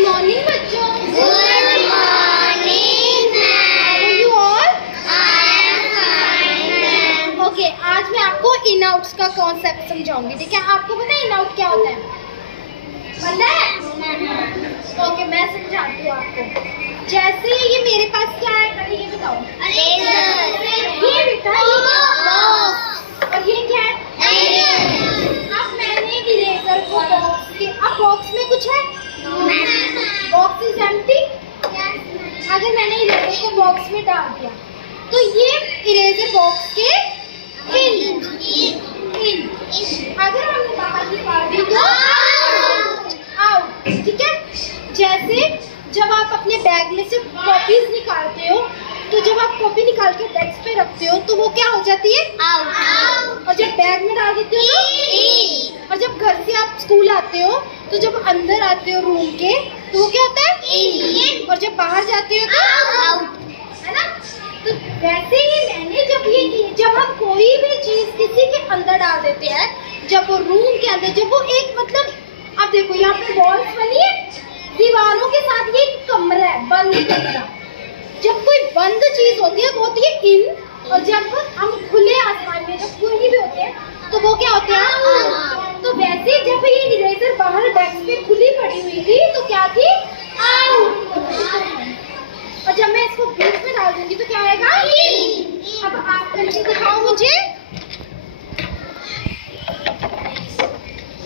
Morning बच्चों। Good morning ma'am. You all I am fine ma'am. Okay, आज मैं आपको इन आउट्स का कॉन्सेप्ट समझाऊंगी। ठीक है, आपको पता है इन आउट क्या होता है? पता है? ओके, मैं समझाती हूँ आपको। जैसे ये मेरे पास क्या है, पहले ये बताओ। ये बेटा और ये क्या है? अब मैंने इरेजर को बॉक्स के, अब बॉक्स में कुछ है? Box is empty. अगर मैंने इरेजर को बॉक्स में डाल दिया तो ये इरेजर बॉक्स के इन अगर हमने बाहर निकाल दी तो आउट। ठीक है, जैसे जब आप अपने बैग में से कॉपीज निकालते हो तो जब आप कॉपी निकाल के डेस्क पे रखते हो तो वो क्या हो जाती है? आउट। और जब बैग में डाल देते हो तो इन। और जब घर से आप स्कूल आते हो तो जब अंदर आते हो रूम के तो वो क्या होता है? इन। और जब बाहर जाते हो तो आउट, है ना? तो वैसे ही मैंने जब हम कोई भी चीज किसी के अंदर डाल देते हैं, जब वो रूम के अंदर, जब वो एक मतलब अब देखो यहाँ पे वॉल्स बनी है, दीवारों के साथ ये कमरा है, बंद कमरा। जब कोई बंद चीज होती है वो होती है इन, और जब हम खुले आसमान में जब कोई भी होते हैं तो वो क्या होते हैं? तो वैसे जब ये इरेजर बाहर डेस्क पे खुली पड़ी हुई थी तो क्या थी? आउट। और जब मैं इसको बीच में डाल दूंगी तो क्या आएगा? अब आप करके दिखाओ मुझे।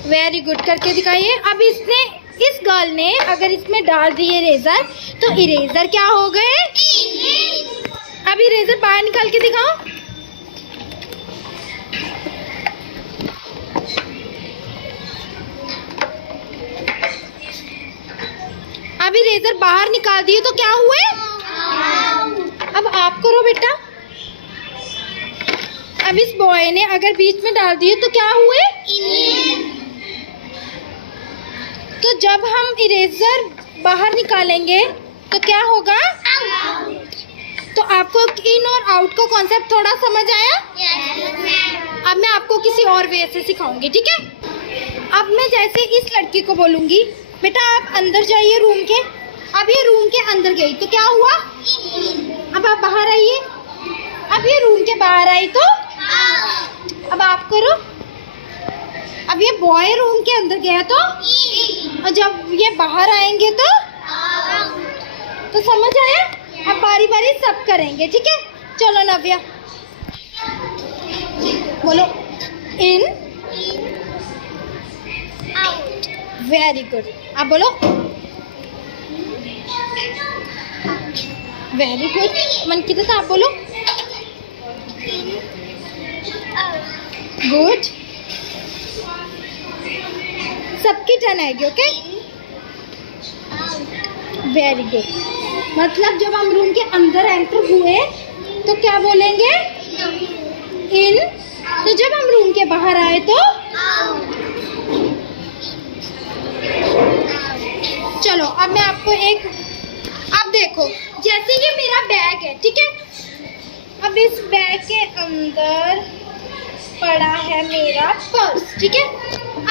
वेरी गुड, करके दिखाइए। अब इसने, इस गर्ल ने अगर इसमें डाल दिए इरेजर तो इरेजर क्या हो गए? अब इरेजर बाहर निकाल के दिखाओ। अब इरेजर बाहर निकाल दिए तो क्या हुए? अब आप करो बेटा। अब इस बॉय ने अगर बीच में डाल दिए तो क्या हुए? तो जब हम इरेजर बाहर निकालेंगे तो क्या होगा? तो आपको इन और आउट का कॉन्सेप्ट थोड़ा समझ आया? अब मैं आपको किसी और वे से सिखाऊंगी, ठीक है? अब मैं जैसे इस लड़की को बोलूंगी, बेटा आप अंदर जाइए रूम के। अब ये रूम के अंदर गई तो क्या हुआ? अब आप बाहर आइए। अब ये रूम के बाहर आई तो अब आप करो। अब ये बॉय रूम के अंदर गया तो, और जब ये बाहर आएंगे तो समझ आया? अब बारी बारी सब करेंगे, ठीक है? चलो नव्या बोलो। इन, वेरी गुड। आप बोलो वेरी गुड। मनकीरत आप बोलो गुड। सबकी टर्न आएगी, ओके? Very good. मतलब जब हम रूम के अंदर एंटर हुए तो क्या बोलेंगे? इन। तो जब हम रूम के बाहर आए तो चलो अब मैं आपको एक, अब देखो जैसे ये मेरा बैग है, ठीक है? अब इस बैग के अंदर पड़ा है मेरा पर्स, ठीक है?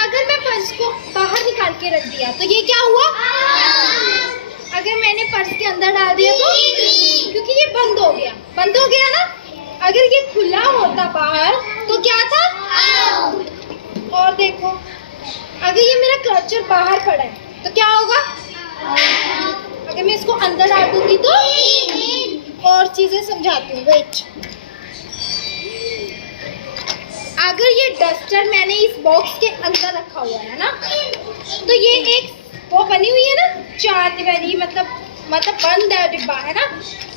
अगर मैं पर्स को बाहर निकाल के रख दिया तो ये क्या हुआ? अगर मैंने पर्स के अंदर डाल दिया तो, क्योंकि ये बंद हो गया ना? अगर ये खुला होता बाहर तो क्या था? और देखो अगर ये मेरा क्लचर बाहर पड़ा है तो क्या होगा? अगर मैं इसको अंदर डाल दूंगी तो, और चीजें समझाती हूँ, वेट। अगर ये डस्टर मैंने इस बॉक्स के अंदर रखा हुआ है ना, तो ये एक वो बनी हुई है ना, चार दीवारी, मतलब बंद है डिब्बा, है ना?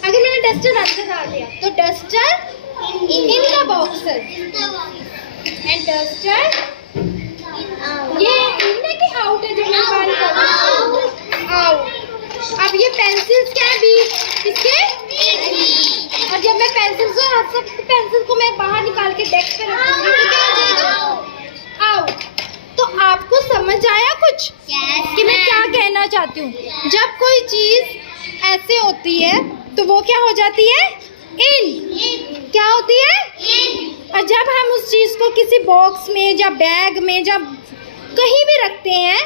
अगर मैंने डस्टर अंदर डाल दिया तो duster in the box and duster ये इन है कि आउट है? जो मैं बाहर निकाल आउट। अब ये पेंसिल्स क्या है? बीच इसके। और जब मैं पेंसिल को मैं बाहर निकाल के डेस्क पे रखूंगी तो क्या हो जाएगा? आउट। तो आपको समझ आया कुछ कि मैं क्या कहना चाहती हूँ? जब कोई चीज ऐसे होती है तो वो क्या हो जाती है? इन। क्या होती है? और जब हम उस चीज को किसी बॉक्स में या बैग में जब कहीं भी रखते हैं